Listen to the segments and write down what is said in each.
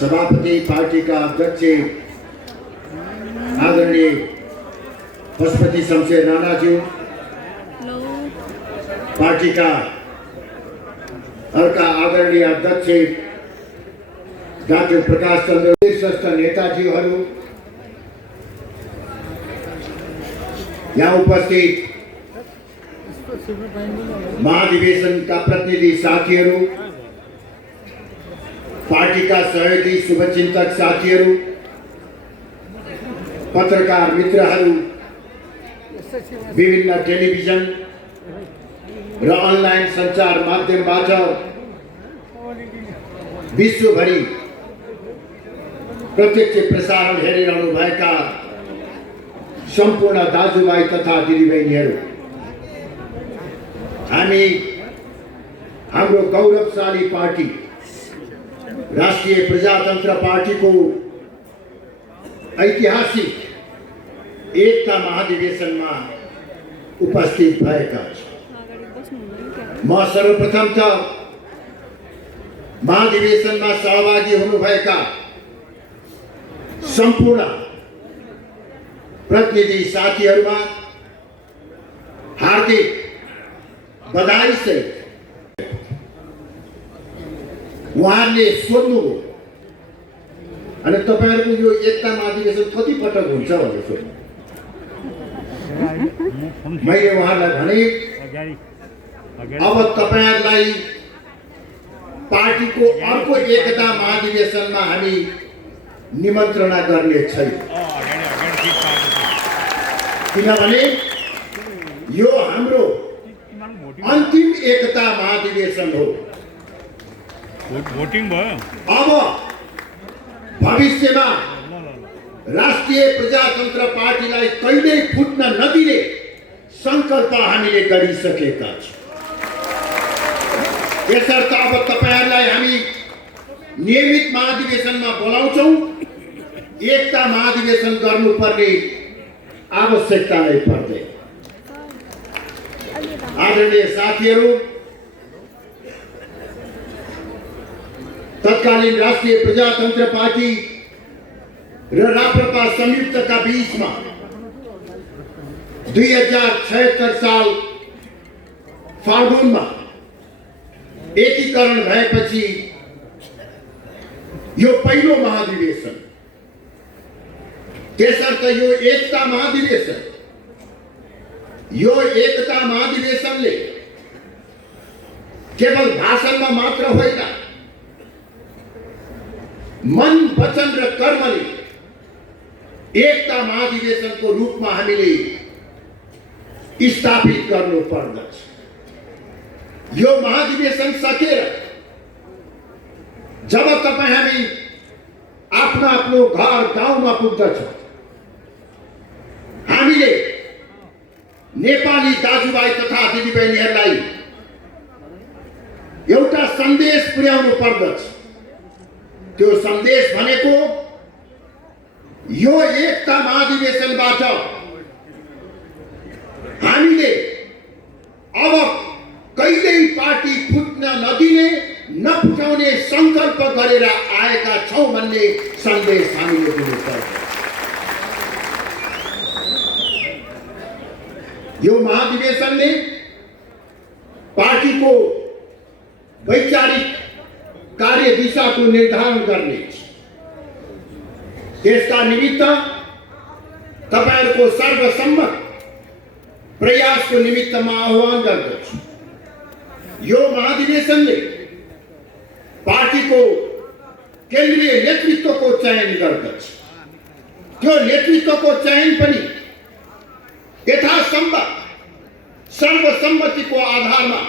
सभापति पार्टी का अध्यक्ष आदरणीय पशुपति शमशेर राणाज्यू, पार्टी का अर्का आदरणीय अध्यक्ष डाक्टर प्रकाश चंद्र शीर्षस्थ नेताजीहरू, यहाँ उपस्थित महाधिवेशन का प्रतिनिधि साथीहरू, पार्टी का सहयोगी शुभचिन्तक साथीहरू, पत्रकार मित्रहरू, विभिन्न टेलिभिजन र अनलाइन सञ्चार माध्यमबाट विश्वभरि प्रत्यक्ष प्रसारण हेरिरहनु भएका सम्पूर्ण दाजुभाइ तथा दिदीबहिनीहरू, हामी हाम्रो गौरवशाली पार्टी राष्ट्रिय प्रजातन्त्र पार्टी को ऐतिहासिक एकता महाधिवेशन में उपस्थित भएका छौं। म सर्वप्रथम त महाधिवेशन में सहभागी हुनुभएका सम्पूर्ण प्रतिनिधि साथीहरुमा हार्दिक बधाई सहित उहाँले सोध्नुभयो अनि तपाईहरुको यो एकता महाधिवेशन कति पटक हुन्छ भनेर सोध्नु। मैले उहाँलाई भने अब तपाईहरुलाई पार्टीको अर्को एकता महाधिवेशनमा हामी निमन्त्रणा गर्ने छैन, किनभने यो हाम्रो अन्तिम एकता महाधिवेशन हो। वोटिङ भयो। अब भविष्यमा राष्ट्रिय प्रजातन्त्र पार्टीलाई कहिल्यै फुट्न नदिने संकल्प हामीले गरिसकेका छौं। यसर्थ अब तपाईहरुलाई हामी नियमित महाधिवेशनमा बोलाउँछौं। एकता महाधिवेशन गर्नुपर्ने आवश्यकता नै पर्दैन। आदरणीय साथीहरू, तत्कालीन राष्ट्रिय प्रजातन्त्र पार्टी र राप्रपा संयुक्त का बीच में 2076 साल फागुन में एकीकरण भएपछि यो पहिलो महाधिवेशन, त्यसर्थ यो एकता महाधिवेशन, यो एकता महाधिवेशनले केवल भाषणमा मात्र होइन, मन वचन र कर्मले एकता महाधिवेशन को रूप में हामीले स्थापित गर्नु पर्दछ। यो महाधिवेशन सकेर जब तपाई हामी आफ्नो आफ्नो घर गाउँमा पुग्दछौं, हामीले नेपाली दाजुभाइ तथा दिदीबहिनीहरूलाई एउटा सन्देश पुर्याउनु पर्दछ। त्यो सन्देश भनेको यो एकता महाधिवेशनबाट हामीले अब कहिल्यै पार्टी फुट्न नदिने, नफुटाउने संकल्प गरेर आएका छौं भन्ने सन्देश हामीले दिनुपर्छ। यो महाधिवेशनले पार्टीको वैचारिक कार्य दिशा को निर्धारण करने, त्यसका निमित्त तपाईहरुको सर्वसम्मत प्रयास को निमित्त में आह्वान गर्दछु। यो महाधिवेशनले पार्टी को केन्द्रीय नेतृत्व को चयन गर्दछ। त्यो नेतृत्व को चयन पनि यथासम्भव सर्वसम्मति को आधार में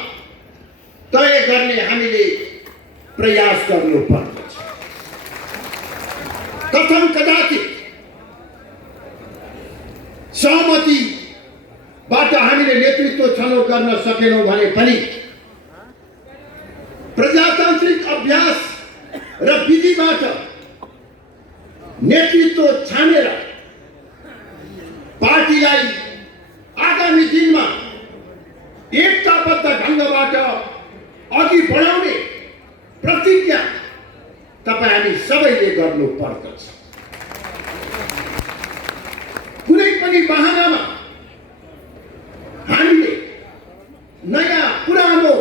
तय गर्ने हामीले प्रयास गर्नु पर्दछ। कथम कदाचित सहमतिबाट हामीले नेतृत्व छनौट गर्न सकेनौं भने पनि प्रजातान्त्रिक अभ्यास र विधिबाट नेतृत्व छानेर पार्टीलाई आगामी दिनमा एकताबद्ध ढंगबाट अघि बढाउने प्रतिज्ञा तपाईं हामी सबैले गर्नु पर्दछ। कुनै पनि बहानामा हामीले नयाँ पुरानो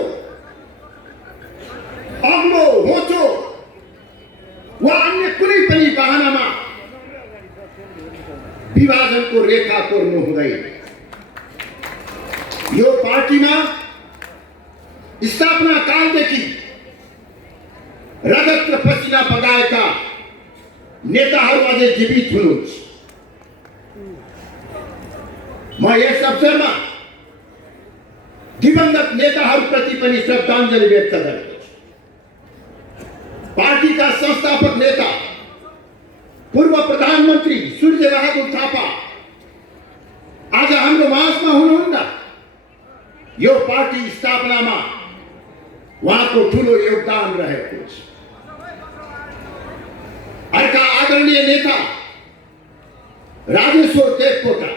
अग्लो होचो वा अन्य कुनै पनि बहानामा विभाजनको रेखा कोर्नु हुँदैन। यो पार्टीमा स्थापना कालदेखि रगत र पसिना बगाएका नेताहरू अझै जीवित हुनुहुन्छ। म यस अवसरमा दिवंगत नेताहरूप्रति पनि श्रद्धाञ्जली व्यक्त गर्दछु। पार्टीका संस्थापक नेता पूर्व प्रधानमन्त्री सूर्यबहादुर थापा आज हाम्रो माझमा हुनुहुन्न। यो पार्टी स्थापनामा उहाँको ठूलो योगदान रहेको छ। अर्का आदरणीय नेता राजेश्वर देवकोटा,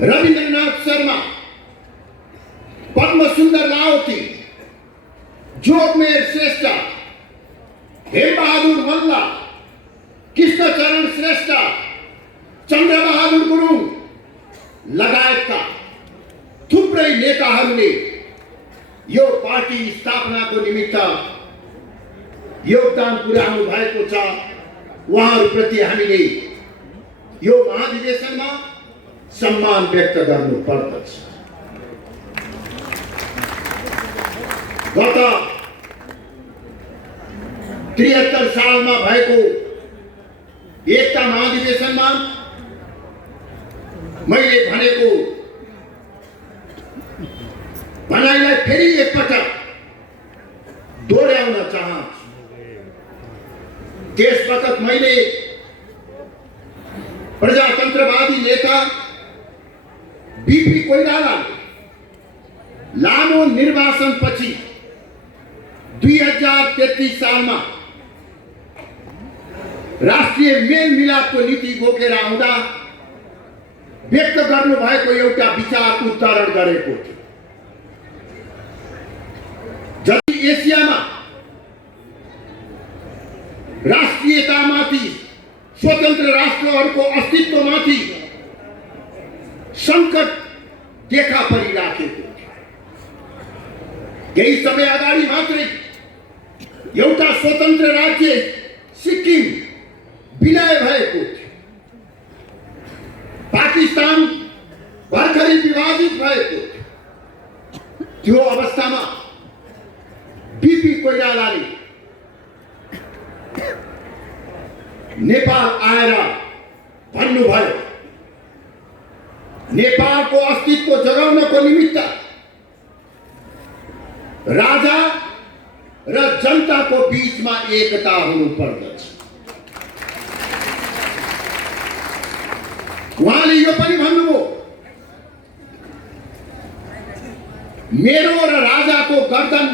रविन्द्रनाथ शर्मा, पद्म सुंदर रावती, जोगमेर श्रेष्ठ, हेमबहादुर मल्ल, कृष्णचरण श्रेष्ठ, चन्द्रबहादुर गुरुङ लगायतका थुप्रै नेताहरूले यो पार्टी स्थापनाको निमित्त योगदान पुर्याउनु भएको छ। उहाँहरूप्रति हामीले यो महाधिवेशनमा सम्मान व्यक्त गर्नु पर्दछ। गत 73 सालमा भएको एकता महाधिवेशनमा मैले भनेको भनाइलाई फेरि एकपटक दोहोर्याउन चाहन्छु। त्यस वखत मैले प्रजातन्त्रवादी नेता बीपी कोइरालाले लामो निर्वाचनपछि 2033 सालमा राष्ट्रिय मेलमिलापको नीति बोकेर आउँदा व्यक्त गर्नुभएको एउटा विचार उद्धरण गरेको थियो। जति एसियामा राष्ट्रियतामाथि स्वतन्त्र राष्ट्रहरूको अस्तित्वमाथि संकट देखा परिराखेको थियो, केही समय अगाडि मात्रै एउटा स्वतन्त्र राज्य सिक्किम विलय भएको थियो। पाकिस्तान भर्खरै विभाजित भएको थियो। त्यो अवस्थामा बीपी कोइरालाले नेपाल आएर भन्नुभयो, नेपालको अस्तित्व जगाउनको निमित्त राजा र जनताको बीचमा एकता हुनु पर्दछ। उहाँले यो पनि भन्नुभयो, मेरो र राजाको गर्दन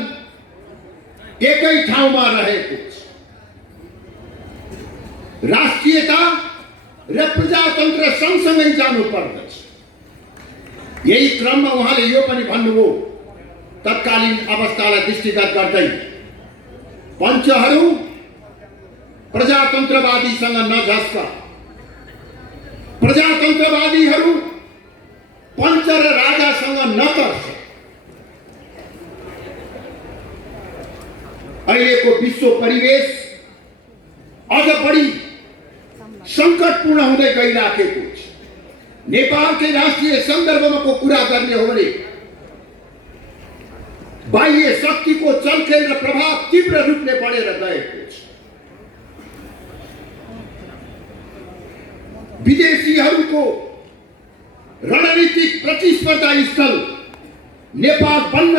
एकै ठाउँमा रहेको छ। राष्ट्रियता र प्रजातन्त्र सँगसँगै जानु पर्दछ। यही क्रममा उहाँले यो पनि भन्नुभयो, तत्कालीन अवस्थालाई दृष्टिगत गर्दै पञ्चहरू प्रजातन्त्रवादीसँग नझस्क, प्रजातन्त्रवादीहरू पञ्च र राजासँग नतर्स। अहिलेको विश्व परिवेश अझ बढी संकटपूर्ण हुँदै गइराखेको छ। नेपालकै राष्ट्रिय सन्दर्भमा कुरा गर्ने हो भने बाह्य शक्तिको चलखेल र प्रभाव तीव्र रूपले बढेर गएको छ। विदेशीहरूको रणनीतिक प्रतिस्पर्धा स्थल नेपाल बन्न,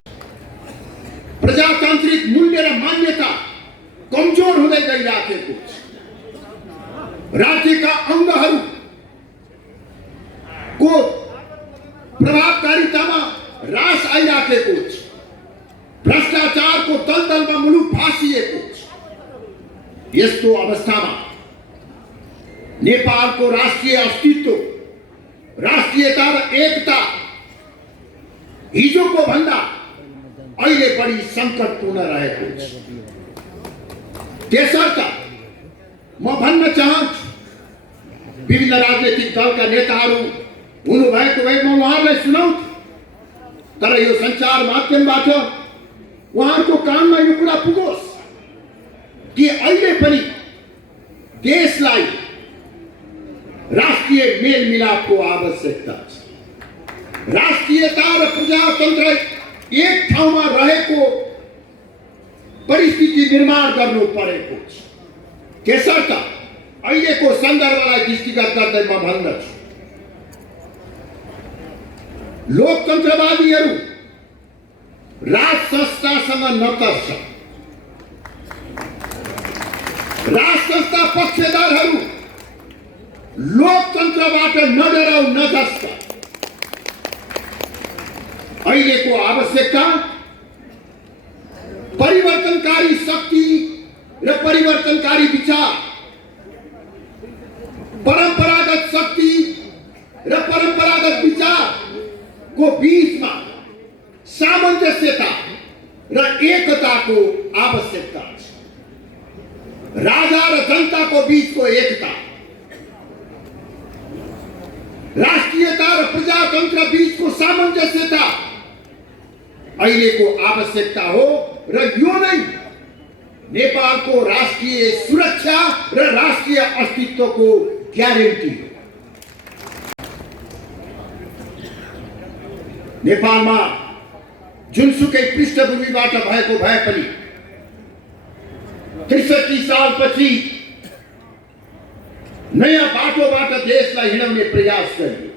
प्रजातान्त्रिक मूल्य र मान्यता कमजोर हुँदै गइराखेको छ। राज्यका अङ्गहरूको प्रभावकारितामा ह्रास आइराखेको छ। भ्रष्टाचारको दलदलमा मुलुक भासिएको छ। यस्तो अवस्थामा नेपालको राष्ट्रिय अस्तित्व, राष्ट्रियता र एकता हिजोको भन्दा अहिले बढी संकटपूर्ण रहेको छ। त्यसर्थ म भन्न चाहन्छु, विभिन्न राजनीतिक दलका नेताहरू हुनुभएको भए म उहाँहरूलाई सुनाउँछु, तर यो सञ्चार माध्यमबाट उहाँहरूको कानमा यो कुरा पुगोस् कि अहिले पनि देशलाई राष्ट्रिय मेलमिलापको आवश्यकता छ। राष्ट्रियता र प्रजातन्त्र एक ठाउँमा रहेको परिस्थिति निर्माण गर्नु परेको छ। त्यसर्थ अहिलेको सन्दर्भलाई दृष्टिगत गर्दै म भन्दछु, लोकतन्त्रवादीहरू राज संस्थासँग नतर्स, राज संस्था पक्षधरहरू लोकतन्त्रबाट नडराउ नजस्ता। अहिलेको आवश्यकता परिवर्तनकारी शक्ति र परिवर्तनकारी विचार, परम्परागत शक्ति र परम्परागत विचार को बीचमा सामञ्जस्यता र एकताको आवश्यकता छ। राजा र जनताको बीचको एकता, राष्ट्रियता र प्रजातन्त्र बीचको सामञ्जस्यता अहिलेको आवश्यकता हो र यो नै नेपालको राष्ट्रिय सुरक्षा र राष्ट्रिय अस्तित्वको ग्यारेन्टी हो। नेपालमा जुनसुकै पृष्ठभूमिबाट भएको भए पनि 63 सालपछि नयाँ बाटोबाट देशलाई हिँडाउने प्रयास गरियो।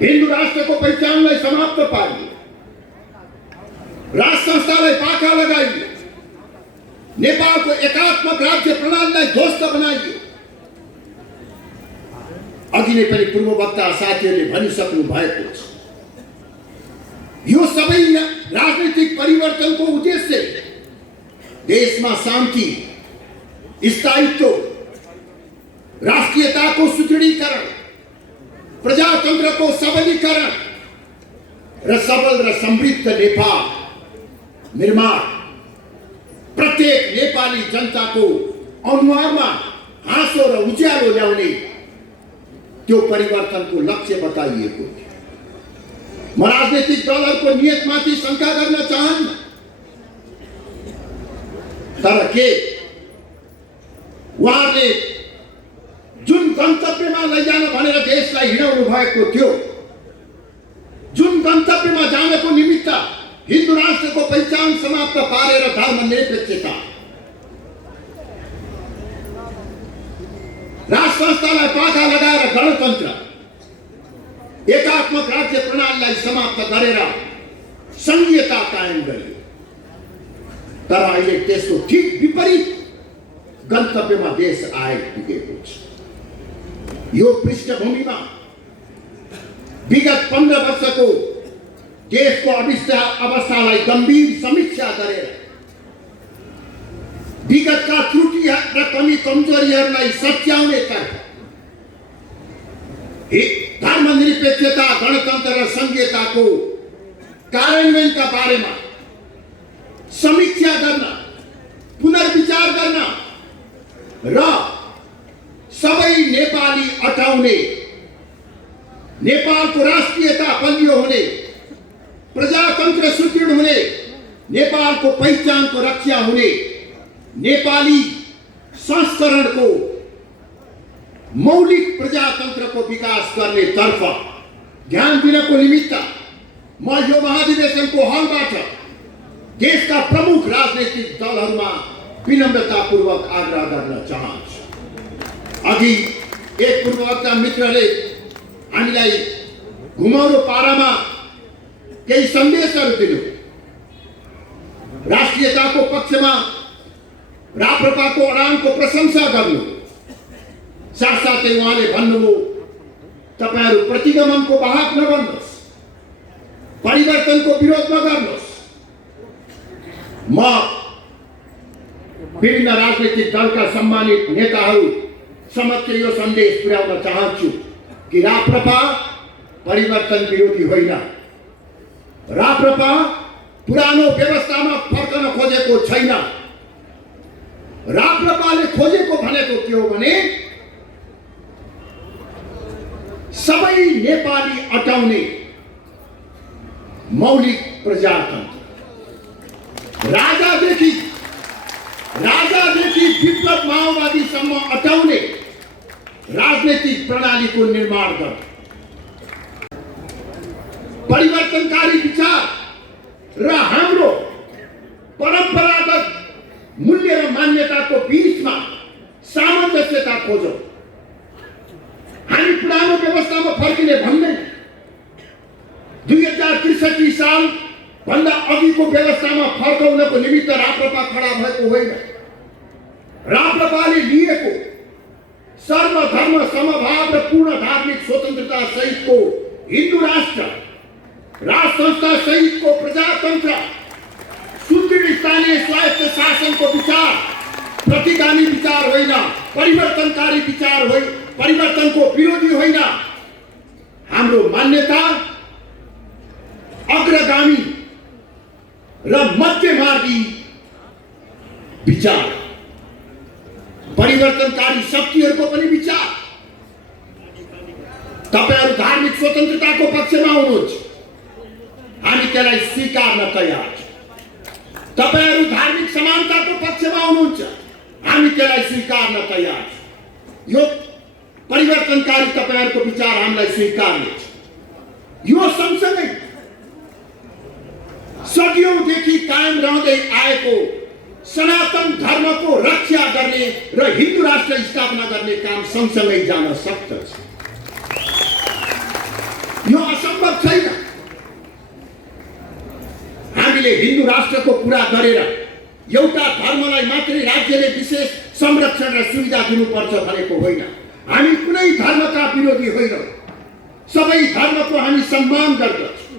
हिन्दू राष्ट्रको पहिचानलाई समाप्त पारियो, राज संस्थालाई पाखा लगाइयो, नेपालको एकात्मक राज्य प्रणालीलाई ध्वस्त बनाइयो। अघि नै पनि पूर्ववक्ता साथीहरूले भनिसक्नु भएको छ, यो सबै राजनीतिक परिवर्तनको उद्देश्य देशमा शान्ति, स्थायित्व, राष्ट्रियताको सुदृढीकरण, प्रजातन्त्रको सबलीकरण र सबल र समृद्ध नेपाल निर्माण, प्रत्येक नेपाली जनताको अनुहारमा हाँसो र उज्यालो ल्याउने त्यो परिवर्तनको लक्ष्य बताइएको थियो। म राजनीतिक दलहरूको नियतमाथि शंका गर्न चाहन्न, तर के उहाँहरूले जुन गन्तव्यमा लैजान भनेर देशलाई हिँडाउनु भएको थियो, जुन गन्तव्यमा जानको निमित्त हिन्दू राष्ट्रको पहिचान समाप्त पारेर धर्मनिरपेक्षता, राज संस्थालाई पाखा लगाएर गणतन्त्र, एकात्मक राज्य प्रणालीलाई समाप्त गरेर संघीयता कायम गरियो, तर अहिले त्यसको ठीक विपरीत गन्तव्यमा देश आइपुगेको छ। यो पृष्ठभूमिमा विगत 15 वर्षको देशको अवस्थालाई गम्भीर समीक्षा गरेर विगतका त्रुटि र कमी कमजोरीहरूलाई सच्याउने तर्फ धर्मनिरपेक्षता, गणतन्त्र र संघीयताको कार्यान्वयनका बारेमा समीक्षा गर्न, पुनर्विचार गर्न र सबै नेपाली अटाउने, नेपालको राष्ट्रियता बलियो हुने, प्रजातन्त्र सुदृढ हुने, नेपालको पहिचानको रक्षा हुने, नेपाली संस्करणको मौलिक प्रजातन्त्रको विकास गर्ने तर्फ ध्यान दिनको निमित्त म यो महाधिवेशनको हलबाट देशका प्रमुख राजनीतिक दलहरूमा विनम्रतापूर्वक आग्रह गर्न चाहन्छु। अघि एक पूर्ववक्ता मित्रले हामीलाई घुमाउरो पारामा केही सन्देशहरू दिनु, राष्ट्रियताको पक्षमा राप्रपाको अडानको प्रशंसा गर्नु, साथसाथै उहाँले भन्नुभयो तपाईहरू प्रतिगमनको वाहक नबन्नुहोस्, परिवर्तनको विरोध नगर्नुहोस्। म विभिन्न राजनीतिक दलका सम्मानित नेताहरू समक्ष यो सन्देश पुर्याउन चाहन्छु कि राप्रपा परिवर्तन विरोधी होइन, राप्रपा पुरानो व्यवस्थामा फर्कन खोजेको छैन। राप्रपाले खोजेको भनेको के हो भने सबै नेपाली अटाउने मौलिक प्रजातन्त्र, राजादेखि विप्लव माओवादीसम्म अटाउने राजनीतिक प्रणालीको निर्माण गर्नु, परिवर्तनकारी विचार र हाम्रो परम्परागत मूल्य र मान्यताको बीचमा सामञ्जस्यता खोजौँ। हामी पुरानो व्यवस्थामा फर्किने भन्दैन। 2063 साल भन्दा अघिको व्यवस्थामा फर्काउनको निमित्त राप्रपा खडा भएको होइन। राप्रपाले लिएको सर्वधर्म समभाव र पूर्ण धार्मिक स्वतन्त्रता सहितको हिन्दू राष्ट्र, राज संस्था सहितको प्रजातन्त्र, सुदृढ स्थानीय स्वायत्त शासनको विचार प्रतिगामी विचार होइन, परिवर्तनकारी विचार होइन, परिवर्तनको विरोधी होइन। हाम्रो मान्यता अग्रगामी र मध्यमार्गी विचार, परिवर्तनकारी शक्तिहरूको पनि विचार। तपाईहरु धार्मिक स्वतन्त्रताको पक्षमा हुनुहुन्छ, हामी त्यसलाई स्वीकार्न तयार छौं। तपाईहरु धार्मिक समानताको पक्षमा हुनुहुन्छ, हामी त्यसलाई स्वीकार्न तयार छौं। यो परिवर्तनकारी तपाईहरुको विचार हामीलाई स्वीकार्ने छ। यो सँगसँगै सदियौंदेखि कायम रहँदै आएको सनातन धर्मको रक्षा गर्ने र हिन्दू राष्ट्र स्थापना गर्ने काम सँगसँगै जान सक्दछ। यो असम्भव छैन। हामीले हिन्दू राष्ट्रको कुरा गरेर एउटा धर्मलाई मात्रै राज्यले विशेष संरक्षण र सुविधा दिनुपर्छ भनेको होइन। हामी कुनै धर्मका विरोधी होइनौं, सबै धर्मको हामी सम्मान गर्दछौं।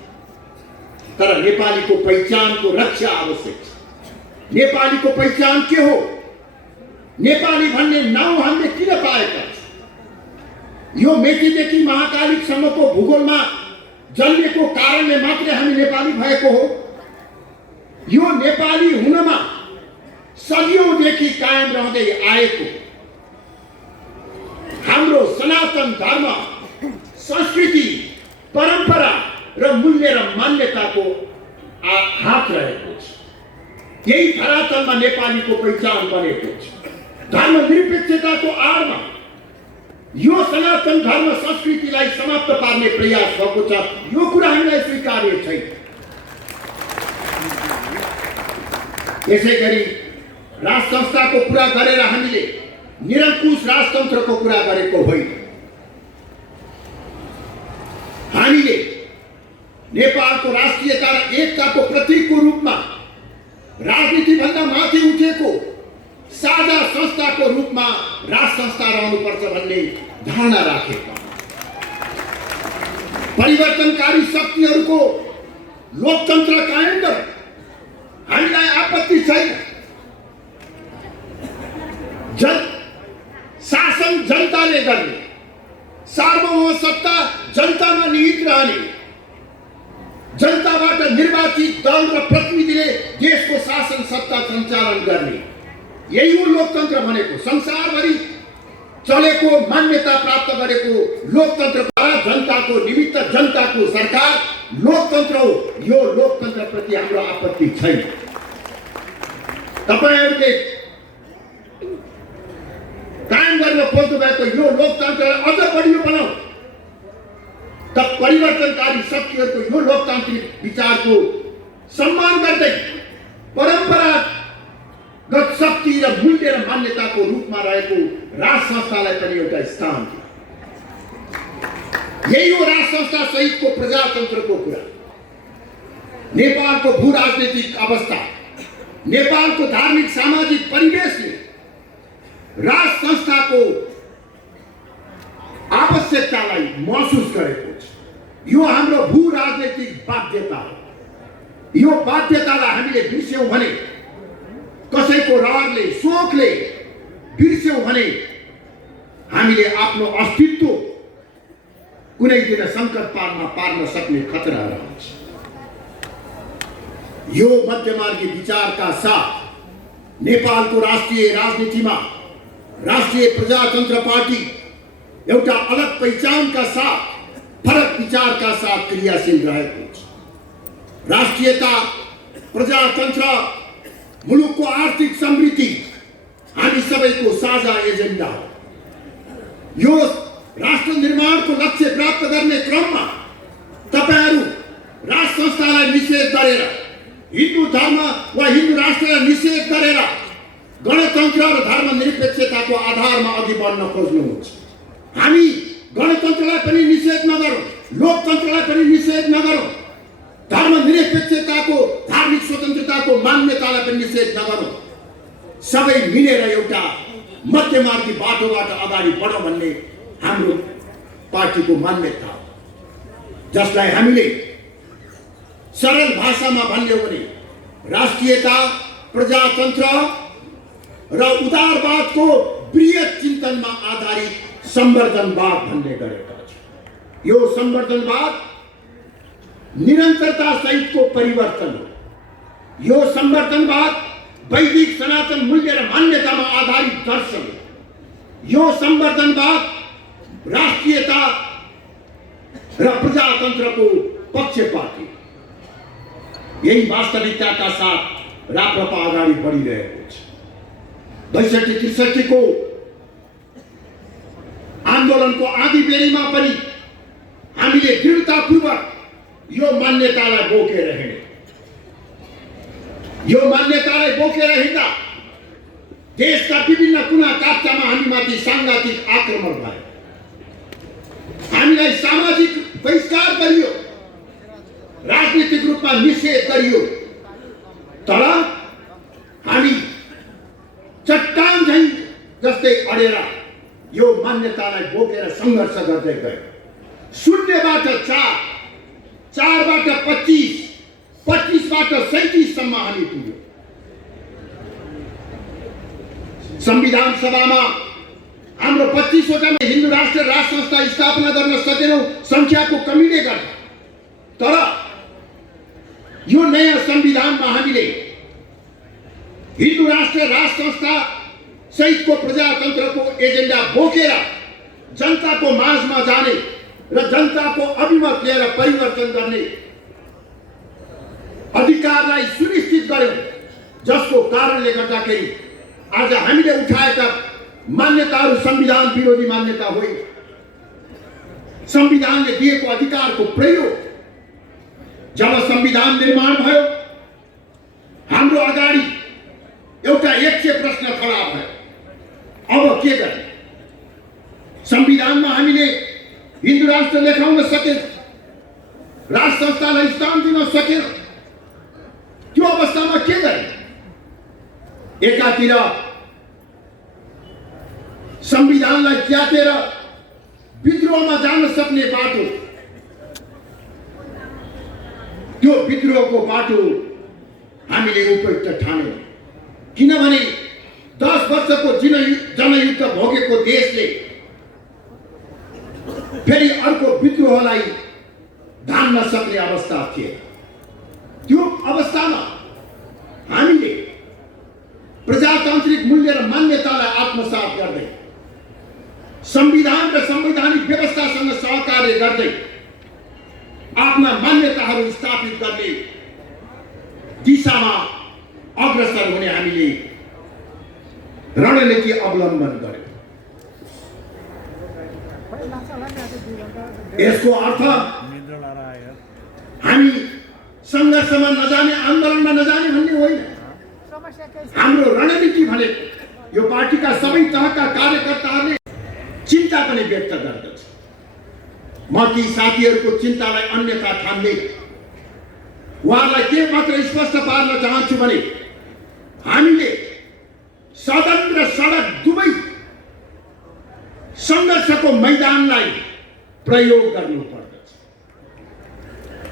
तर नेपालीको पहिचानको रक्षा आवश्यक छ। नेपालीको पहिचान के हो? नेपाली भन्ने नाउँ हामीले किन पाएका छौं? यो मेचीदेखि महाकालीसम्मको भूगोलमा जन्मेको कारणले मात्रै हामी नेपाली भएको हो? यो नेपाली हुनमा सदियौंदेखि कायम रहँदै आएको हाम्रो सनातन धर्म, संस्कृति, परम्परा र मूल्य र मान्यताको हात रहेको छ। यही धरातलमा नेपालीको पहिचान बनेको छ। धर्मनिरपेक्षताको आडमा यो सनातन धर्म संस्कृतिलाई समाप्त पार्ने प्रयास भएको छ। यो कुरा हामीलाई स्वीकार्य छैन। यसैगरी राज संस्थाको कुरा गरेर हामीले निरङ्कुश राजतन्त्रको कुरा गरेको होइन। हामीले नेपालको राष्ट्रियता र एकताको प्रतीकको रूपमा राजनीति भन्दा माथि उठेको साझा संस्थाको रूपमा राज संस्था रहनुपर्छ भन्ने धारणा राखेका। परिवर्तनकारी शक्तिहरूको लोकतन्त्र कायम गर्न हामीलाई आपत्ति छैन। शासन जनताले गर्ने, सार्वभौम सत्ता जनतामा निहित रहने, जनताबाट निर्वाचित दल र प्रतिनिधिले देशको शासन सत्ता सञ्चालन गर्ने, यही हो लोकतन्त्र भनेको। संसारभरि चलेको मान्यता प्राप्त गरेको लोकतन्त्रद्वारा जनताको निमित्त जनताको सरकार लोकतन्त्र हो। यो लोकतन्त्रप्रति हाम्रो आपत्ति छैन। तपाईहरुले कायम गर्न खोज्नु भएको यो लोकतन्त्रलाई अझ बलियो बनाऊ। त परिवर्तनकारी शक्तिहरूको यो लोकतान्त्रिक विचारको सम्मान गर्दै परम्परागत शक्ति र मूल्य र मान्यताको रूपमा रहेको राज संस्थालाई पनि एउटा स्थान दियो। यही हो राज संस्था सहितको प्रजातन्त्रको कुरा। नेपालको भू राजनीतिक अवस्था, नेपालको धार्मिक सामाजिक परिवेशले राज संस्थाको आवश्यकतालाई महसुस गरेको छ। यो हाम्रो भू राजनीतिक बाध्यता हो। यो बाध्यतालाई हामीले बिर्स्यौं भने, कसैको रहरले शोकले बिर्स्यौं भने हामीले आफ्नो अस्तित्व कुनै दिन संकट पार्न सक्ने खतरा रहन्छ। यो मध्यमार्गी विचारका साथ नेपालको राष्ट्रिय राजनीतिमा राष्ट्रिय प्रजातन्त्र पार्टी एउटा अलग पहिचानका साथ फरक विचारका साथ क्रियाशील रहेको छ। राष्ट्रियता, प्रजातन्त्र, मुलुकको आर्थिक समृद्धि हामी सबैको साझा एजेन्डा हो। यो राष्ट्र निर्माणको लक्ष्य प्राप्त गर्ने क्रममा तपाईहरू राष्ट्र संस्थालाई निषेध गरेर, हिन्दू धर्म वा हिन्दू राष्ट्रलाई निषेध गरेर गणतन्त्र र धर्मनिरपेक्षताको आधारमा अघि बढ्न खोज्नुहुन्छ। हामी गणतन्त्रलाई पनि निषेध नगरौँ, लोकतन्त्रलाई पनि निषेध नगरौँ, धर्मनिरपेक्षताको, धार्मिक स्वतन्त्रताको मान्यतालाई पनि निषेध नगरौँ। सबै मिलेर एउटा मध्यमार्गी बाटोबाट अगाडि बढौँ भन्ने हाम्रो पार्टीको मान्यता हो, जसलाई हामीले सरल भाषामा भन्ने हो भने राष्ट्रियता, प्रजातन्त्र र उदारवादको बृहत चिन्तनमा आधारित संवर्धनवाद भन्ने गरेका छौँ। यो संवर्धनवाद निरन्तरता सहितको परिवर्तन हो। यो संवर्धनवाद वैदिक सनातन मूल्य र मान्यतामा आधारित दर्शन हो। यो संवर्धनवाद राष्ट्रियता र प्रजातन्त्रको पक्षपाती। यही वास्तविकताका साथ राप्रपा अगाडि बढिरहेको छ। 62-63 को आन्दोलनको आदि बेरीमा पनि हामीले दृढतापूर्वक यो मान्यतालाई बोकेर हिँड्यौं। यो मान्यतालाई बोकेर हिँड्दा देशका विभिन्न कुना काप्चामा हामीमाथि सांघातिक आक्रमण भयो। हामीलाई सामाजिक बहिष्कार गरियो, राजनीतिक रूपमा निषेध गरियो, तर हामी चट्टान झैं जस्तै अडेर यो मान्यतालाई बोकेर सङ्घर्ष गर्दै गयौँ। 0बाट 4, 4बाट 25, 25बाट 37 सम्म हामी पुग्यौँ। संविधान सभामा हाम्रो 25वटा हिन्दू राष्ट्र संस्था स्थापना गर्न सकेनौँ संख्याको कमीले गर्दा। तर यो नयाँ संविधानमा हामीले हिन्दू राष्ट्र संस्था सहितको प्रजातन्त्रको एजेन्डा बोकेर जनताको माझमा जाने र जनताको अभिमत लिएर परिवर्तन गर्ने अधिकारलाई सुनिश्चित गर्यौं, जसको कारणले गर्दाखेरि आज हामीले उठाएका मान्यताहरू संविधान विरोधी मान्यता होइन। संविधानले दिएको अधिकारको प्रयोग, जब संविधान निर्माण भयो हाम्रो अगाडि एउटा 100 प्रश्न खडा भयो। अब के गर्ने? संविधानमा हामीले हिन्दू राष्ट्र लेखाउन सकेन, राष्ट्र संस्थालाई स्थान दिन सकेन। त्यो अवस्थामा के गर्ने? एकातिर संविधानलाई च्यातेर विद्रोहमा जान सक्ने बाटो, त्यो विद्रोहको बाटो हामीले उपयुक्त ठान्यौं। किनभने 10 वर्षको जनयुद्ध भोगेको देशले फेरि अर्को विद्रोहलाई धान्न सक्ने अवस्था थिएन। त्यो अवस्थामा हामीले प्रजातान्त्रिक मूल्य र मान्यतालाई आत्मसात गर्दै, संविधान र संवैधानिक व्यवस्थासँग सहकार्य गर्दै आफ्ना मान्यताहरू स्थापित गर्ने दिशामा अग्रसर हुने हामीले रणनीति अवलम्बन गर्यौं। यसको अर्थ हामी संघर्षमा नजाने, आन्दोलनमा नजाने भन्ने होइन। हाम्रो रणनीति भनेको यो पार्टीका सबै तहका कार्यकर्ताहरूले चिन्ता पनि व्यक्त गर्दछ। म ती साथीहरूको चिन्तालाई अन्यथा ठान्दैन। उहाँलाई के मात्र स्पष्ट पार्न चाहन्छु भने हामीले सदन र सडक दुवै संघर्षको मैदानलाई प्रयोग गर्नुपर्दछ।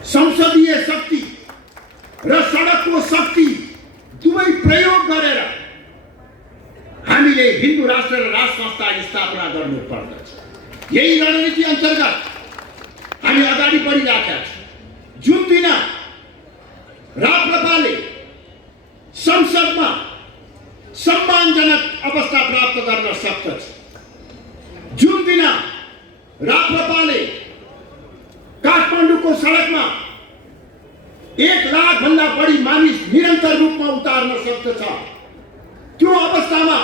संसदीय शक्ति र सडकको शक्ति दुवै प्रयोग गरेर हामीले हिन्दू राष्ट्र र राष्ट्र संस्था स्थापना गर्नुपर्दछ। यही रणनीति अन्तर्गत हामी अगाडि बढिरहेका छौँ। जुन दिन राप्रपाले संसदमा सम्मानजनक अवस्था प्राप्त गर्न सक्दछ। जुन दिन राप्रपाले काठमाडौँको सडकमा 1 लाख भन्दा बढी मानिस निरन्तर रूपमा उतार्न सक्दछ, त्यो अवस्थामा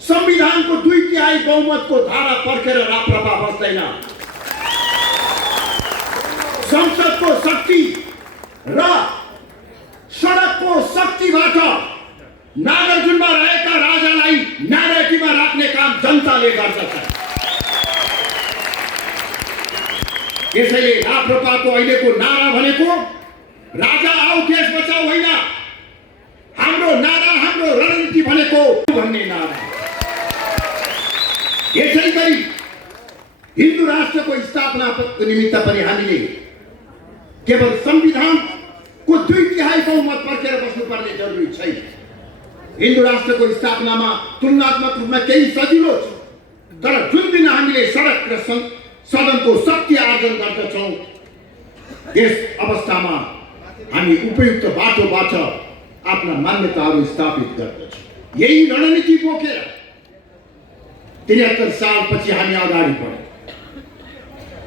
संविधानको 2/3 बहुमतको धारा पर्खेर राप्रपा बस्दैन। संसदको शक्ति र सडकको शक्तिबाट नागार्जुनमा रहेका राजालाई नारायणीमा राख्ने काम जनताले गर्दछ। यसैले राप्रपाको अहिलेको नारा भनेको राजा आऊ देश बचाऊ होइन, हाम्रो नारा हाम्रो रणनीति भनेको भन्ने नारा। यसै गरी हिन्दू राष्ट्रको स्थापनाको निमित्त पनि हामीले केवल संविधानको 2/3 बहुमत पर्खेर बस्नुपर्ने जरुरी छैन। हिन्दू राष्ट्रको स्थापनामा तुलनात्मक रूपमा केही सजिलो छ, तर जुन दिन हामीले सडक र सदनको शक्ति आर्जन गर्दछौँ त्यस अवस्थामा हामी उपयुक्त बाटोबाट आफ्ना मान्यताहरू स्थापित गर्दछौँ। यही रणनीति बोकेर 73 सालपछि हामी अगाडि बढ्यौँ।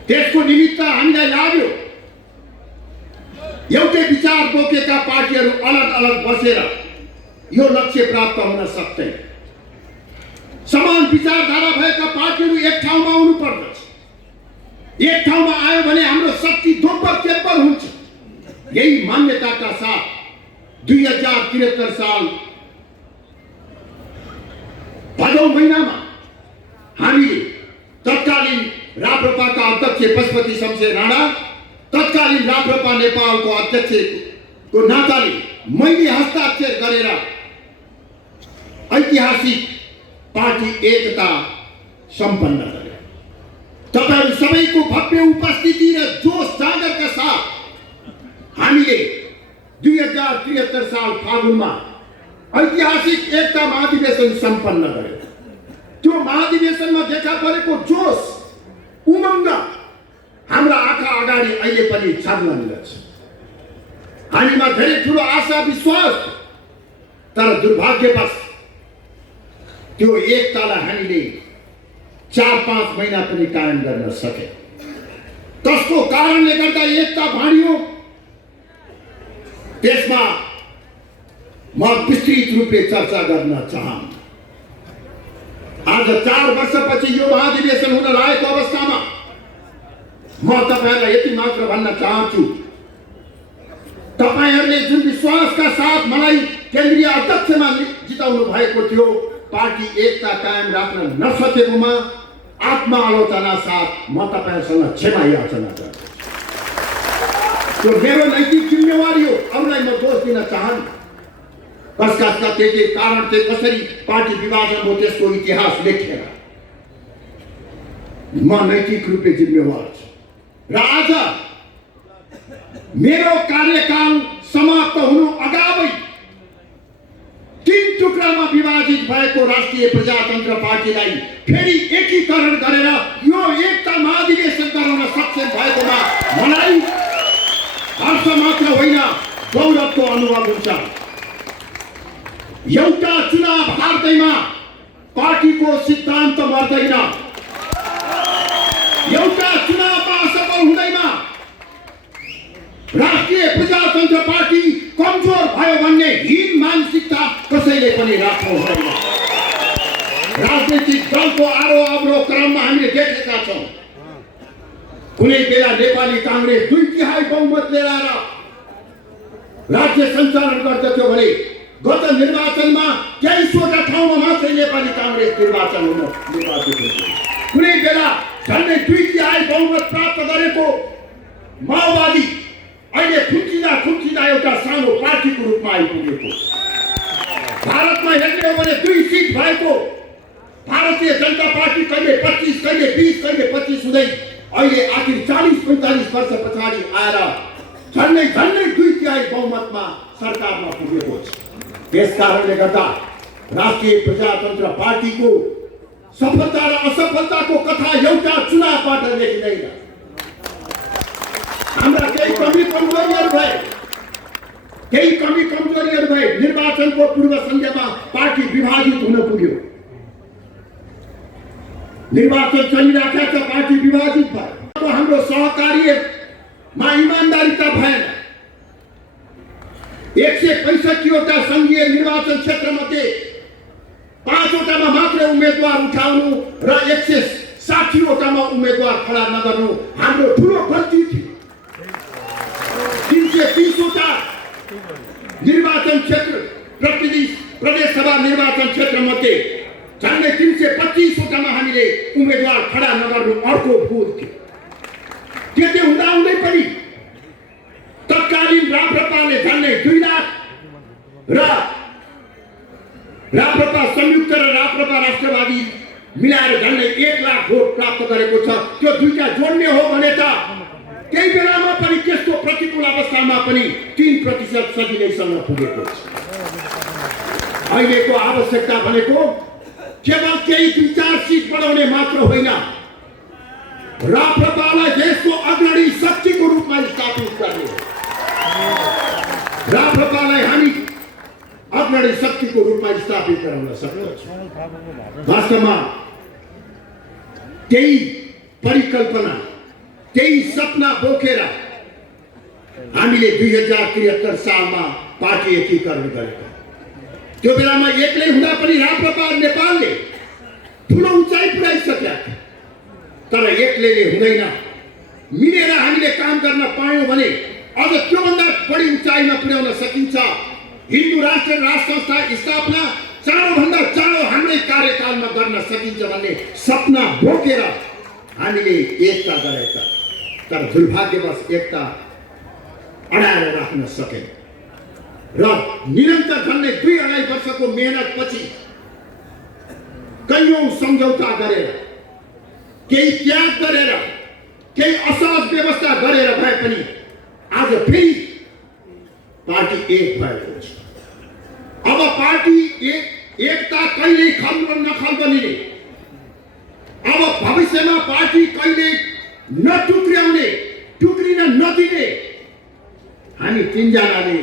त्यसको निमित्त हामीलाई लाग्यो एउटै विचार बोकेका पार्टीहरू अलग अलग बसेर यो लक्ष्य प्राप्त हुन सक्दैन। समान विचारधारा भएका पार्टीहरू एक ठाउँमा आउनु पर्दछ। एक ठाउँमा आयो भने हाम्रो शक्ति दोब्बर तेब्बर हुन्छ। यही मान्यताका साथ 2073 साल भदौ महिनामा हामीले तत्कालीन राप्रपाका अध्यक्ष पशुपति शमशेर राणा, तत्कालीन राप्रपा नेपालको अध्यक्षको नाताले मैले हस्ताक्षर गरेर ऐतिहासिक पार्टी एकता सम्पन्न गर्यो। तपाईहरु सबैको भव्य उपस्थिति र जोश जागरका साथ हामीले 2073 साल फागुनमा ऐतिहासिक एकता महाधिवेशन सम्पन्न गर्यो। त्यो महाधिवेशनमा देखा परेको जोश उमङ्ग हाम्रा आँखा अगाडि अहिले पनि छाड्न छ। हामीमा धेरै ठुलो आशा विश्वास, तर दुर्भाग्यवश त्यो एकतालाई हामीले 4-5 महिना पनि कायम गर्न सके। त्यसको कारणले गर्दा एकता भाँडियो। त्यसमा म विस्तृत रूपले चर्चा गर्न चाहन्छु। आज 4 वर्षपछि यो महाधिवेशन हुन लागेको अवस्थामा म तपाईहरुलाई यति मात्र भन्न चाहन्छु, तपाईहरुले जुन विश्वासका साथ मलाई केन्द्रीय अध्यक्षमा जिताउनु भएको थियो, पार्टी एकता कायम राख्न नसकेकोमा आत्मआलोचना साथ म तपाईहरुसँग क्षमा याचना गर्छु। त्यो मेरो नैतिक जिम्मेवारी हो। अरूलाई म दोष दिन चाहन्न। कसका के कारण थिए, कसरी पार्टी विभाजन हो, त्यसको इतिहास लेखेर म नैतिक रूपले जिम्मेवार छु। र आज मेरो कार्यकाल समाप्त हुनु अगावै 3 टुक्रामा विभाजित भएको राष्ट्रिय प्रजातन्त्र पार्टीलाई फेरि एकीकरण गरेर यो एकता महाधिवेशन गराउन सक्षम भएकोमा मलाई हर्ष मात्र होइन, गौरवको अनुभव हुन्छ। एउटा चुनाव हार्दैमा पार्टीको सिद्धान्त मर्दैन। एउटा चुनावमा असफल हुँदैमा राष्ट्रिय प्रजातन्त्र पार्टी कमजोर भयो भन्ने हीन मानसिकता कसैले पनि राख्नु हुँदैन। राजनीतिक दलको आरो अवरो क्रममा हामीले देखेका छौँ। कुनै बेला नेपाली कांग्रेस 2/3 बहुमत लिएर राज्य सञ्चालन गर्दथ्यो भने गत निर्वाचनमा 23वटा ठाउँमा मात्रै नेपाली कांग्रेस निर्वाचन हुन निर्वाचित हुन्थ्यो। कुनै बेला झन्डै 2/3 बहुमत प्राप्त गरेको माओवादी अहिले खुम्चिँदा एउटा सानो पार्टीको रूपमा आइपुगेको। भारतमा हेर्ने हो भने 2 सिट भएको भारतीय जनता पार्टी कहिले 25, कहिले 20, कहिले 25 हुँदै अहिले आखिर 40-45 वर्ष पछाडि आएर झन्डै 2/3 बहुमतमा सरकारमा पुगेको छ। त्यस कारणले गर्दा राष्ट्रिय प्रजातन्त्र पार्टीको सफलता र असफलताको कथा एउटा चुनावबाट लेखिँदैन। हाम्रा केही कमी कमजोरीहरू भए, केही कमी कमजोरीहरू भए निर्वाचनको पूर्व सन्ध्यामा पार्टी विभाजित हुन पुग्यो। निर्वाचन चलिराखेको छ, पार्टी विभाजित भयो। हाम्रो सहकार्यमा इमानदारीता भएन। 165वटा संघीय निर्वाचन क्षेत्रमध्ये 5वटामा मात्र उम्मेदवार उठाउनु र 160वटामा उम्मेदवार खडा नगर्नु हाम्रो ठूलो गल्ती थियो। 330वटा निर्वाचन क्षेत्र प्रदेश सभा निर्वाचन क्षेत्र मध्ये झन्डै 325वटामा हामीले उम्मेदवार खडा नगर्नु अर्को भूल थियो। त्यति हुँदाहुँदै पनि तत्कालीन राप्रपाले झन्डै 2 लाख र राप्रपा संयुक्त र राप्रपा राष्ट्रवादी मिलाएर झन्डै 1 लाख भोट प्राप्त गरेको छ। त्यो दुईटा जोड्ने हो भने त केही बेलामा पनि त्यस्तो प्रतिकूल अवस्थामा पनि 3% सजिलैसँग पुगेको छ। अहिलेको आवश्यकता भनेको केवल केही 2-4 सिट बढाउने मात्र होइन, राप्रपालाई देशको अग्रणी शक्तिको रूपमा स्थापित गर्ने। राप्रपालाई हामी अग्रणी शक्तिको रूपमा स्थापित गराउन सक्छौँ। वास्तवमा त्यही परिकल्पना, त्यही सपना बोकेर हामीले 2073 सालमा पार्टी एकीकरण गरेका। त्यो बेलामा एक्लै हुँदा पनि राप्रपा नेपालले ठुलो उचाइ पुर्याइसकेका थियो। तर एक्लैले हुँदैन, मिलेर हामीले काम गर्न पायौँ भने अझ त्योभन्दा बढी उचाइमा पुर्याउन सकिन्छ। हिन्दू राष्ट्र राष्ट्र संस्था स्थापना चाँडोभन्दा चाँडो हाम्रै कार्यकालमा गर्न सकिन्छ भन्ने सपना बोकेर हामीले एकता गरेका। तर दुर्भाग्यवश एकता अडाएर राख्न सकेन र निरन्तर झन्डै 2-2.5 वर्षको मेहनतपछि कैयौं सम्झौता गरेर, केही त्याग गरेर, केही असहज व्यवस्था गरेर भए पनि आज फेरि पार्टी एक भएको छ। अब पार्टी एकता कहिल्यै खल्न नखल्बनिने, अब भविष्यमा पार्टी कहिल्यै नटुक्र्याउने, टुक्रिन नदिने हामी 3 जनाले।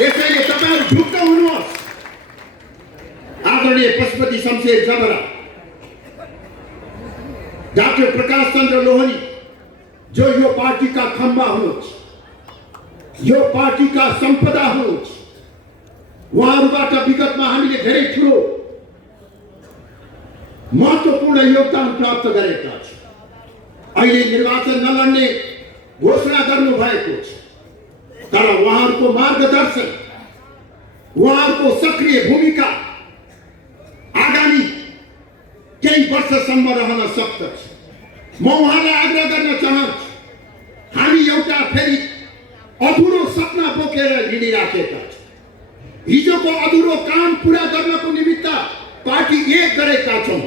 यसैले तपाईहरु ढुक्क हुनुहोस्। आदरणीय पशुपति शमशेर जबरा, डाक्टर प्रकाश चन्द्र लोहनी जो यो पार्टीका खम्बा हुनुहुन्छ, यो पार्टीका सम्पदा हुनुहुन्छ, उहाँहरूबाट विगतमा हामीले धेरै ठुलो महत्त्वपूर्ण योगदान प्राप्त गरेका छौँ। अहिले निर्वाचन नलड्ने घोषणा गर्नु भएको छ, तर उहाँहरूको मार्गदर्शन, उहाँहरूको सक्रिय भूमिका आगामी केही वर्षसम्म रहन सक्दछ। म उहाँलाई आग्रह गर्न चाहन्छु, हामी एउटा फेरि अधुरो सपना बोकेर हिँडिराखेका छौँ। हिजोको अधुरो काम पूरा गर्नको निमित्त पार्टी एक गरेका छौँ।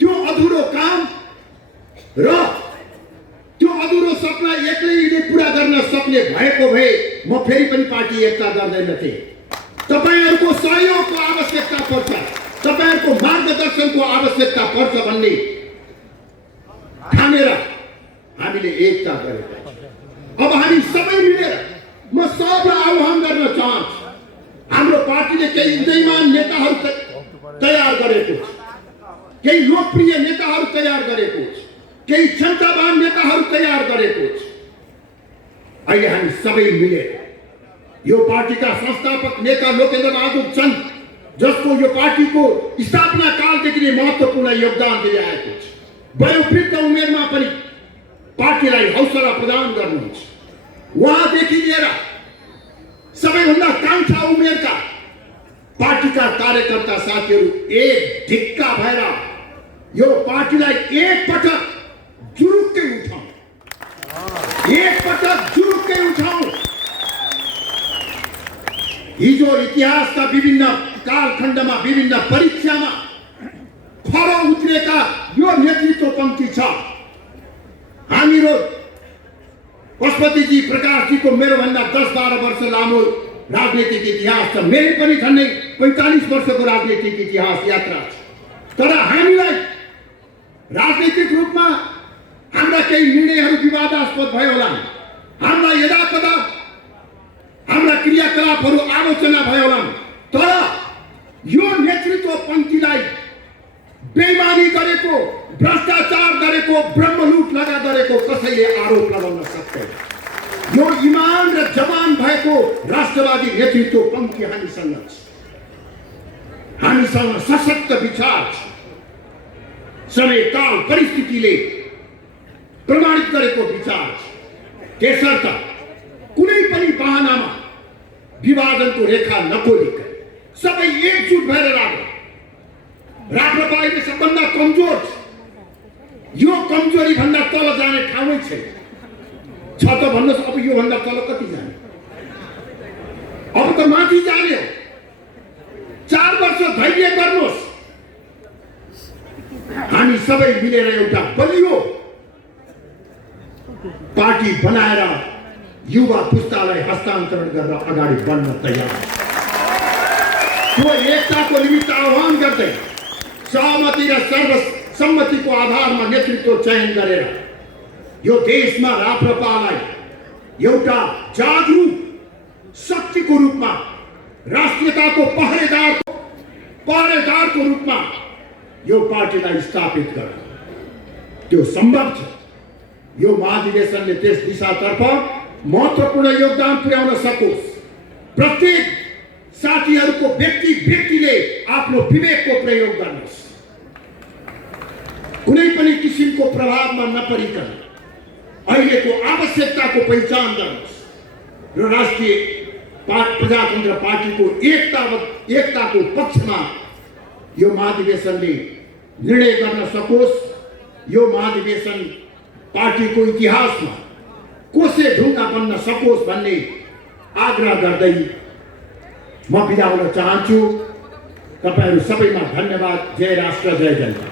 त्यो अधुरो काम र त्यो अधुरो सपना एक्लैले पूरा गर्न सक्ने भएको भए म फेरि पनि पार्टी एकता गर्दैनथे। तपाईहरुको सहयोगको आवश्यकता पर्छ, तपाईहरुको मार्गदर्शनको आवश्यकता पर्छ भन्ने ठानेर हामीले एकता गरेका छौँ। अब हामी सबै मिलेर म सबलाई आह्वान गर्न चाहन्छु। हाम्रो पार्टीले केही उदयमान नेताहरू तयार गरेको छ, केही लोकप्रिय नेताहरू तयार गरेको छ, केही क्षमतावान नेताहरू तयार गरेको छ। अहिले हामी सबै मिलेर यो पार्टीका संस्थापक नेता लोकेन्द्र बहादुर चन्द, जसको यो पार्टीको स्थापना कालदेखि नै महत्त्वपूर्ण योगदान दिँदै आएको छ, वयोवृद्ध उमेरमा पनि पार्टीलाई हौसला प्रदान गर्नुहुन्छ। उहाँदेखि लिएर सबैभन्दा कान्छा उमेरका पार्टीका कार्यकर्ता साथीहरू एक ढिक्का भएर यो पार्टीलाई एकपटक जुरुक्कै उठाउँ, एकपटक जुरुक्कै उठाउँ। हिजो इतिहासका विभिन्न कालखण्डमा, विभिन्न परीक्षामा खरो उत्रेका यो नेतृत्व पंक्ति छ। हामीहरू पशुपतिजी, प्रकाशजीको मेरोभन्दा 10-12 वर्ष लामो राजनीतिक इतिहास छ, मेरो पनि झन्डै 45 वर्षको राजनीतिक इतिहास यात्रा छ। तर हामीलाई राजनीतिक रूपमा हाम्रा केही निर्णयहरू विवादास्पद भयो होला, हाम्रा यदाकदा क्रियाकलापहरू आलोचना भयो होला, तर यो नेतृत्व पन्थीलाई बेइमानी गरेको, भ्रष्टाचार गरेको, ब्रह्मलुट लगा गरेको कसैले आरोप लगाउन सक्दैन। यो इमान र जवान भएको राष्ट्रवादी नेतृत्व पन्थी हामीसँग छ। हामीसँग सशक्त विचार छ। समय काल परिस्थितिले प्रमाणित गरेको विचार छ। त्यसर्थ कुनै पनि बहानामा विभाजनको रेखा नकोलिकन सबै एकजुट भएर लाग्यो। राप्रपा अहिले सबभन्दा कमजोर छ। यो कमजोरी भन्दा तल जाने ठाउँै छैन। छ त भन्नुहोस्, अब यो भन्दा तल कति जाने? अब त माथि जाने हो। 4 वर्ष धैर्य गर्नुहोस्। हामी सबै मिलेर एउटा बलियो पार्टी बनाएर युवा पुस्तालाई हस्तान्तरण गरेर अगाडि बढ्न तयार। त्यो एकताको निमित्त आह्वान गर्दै सहमति र सर्वसम्मतिको आधारमा नेतृत्व चयन गरेर यो देशमा राप्रपालाई एउटा जागरुक शक्तिको रूपमा, राष्ट्रियताको पहरेदारको रूपमा यो पार्टीलाई स्थापित गर्न त्यो सम्भव छ। यो महाधिवेशनले त्यस दिशातर्फ महत्त्वपूर्ण योगदान पुर्याउन सकोस्। प्रत्येक साथीहरूको व्यक्तिले आफ्नो विवेकको प्रयोग गर्नुहोस्। कुनै पनि किसिमको प्रभावमा नपरिकन अहिलेको आवश्यकताको पहिचान गर्नुहोस् र राष्ट्रिय प्रजातन्त्र पार्टीको एकताको पक्षमा यो महाधिवेशनले निर्णय गर्न सकोस्। यो महाधिवेशन पार्टीको इतिहासमा कोसे ढुङ्गा बन्न सकोस् भन्ने आग्रह गर्दै म बिदा हुन चाहन्छु। तपाईहरु सबैमा धन्यवाद। जय राष्ट्र, जय जनता।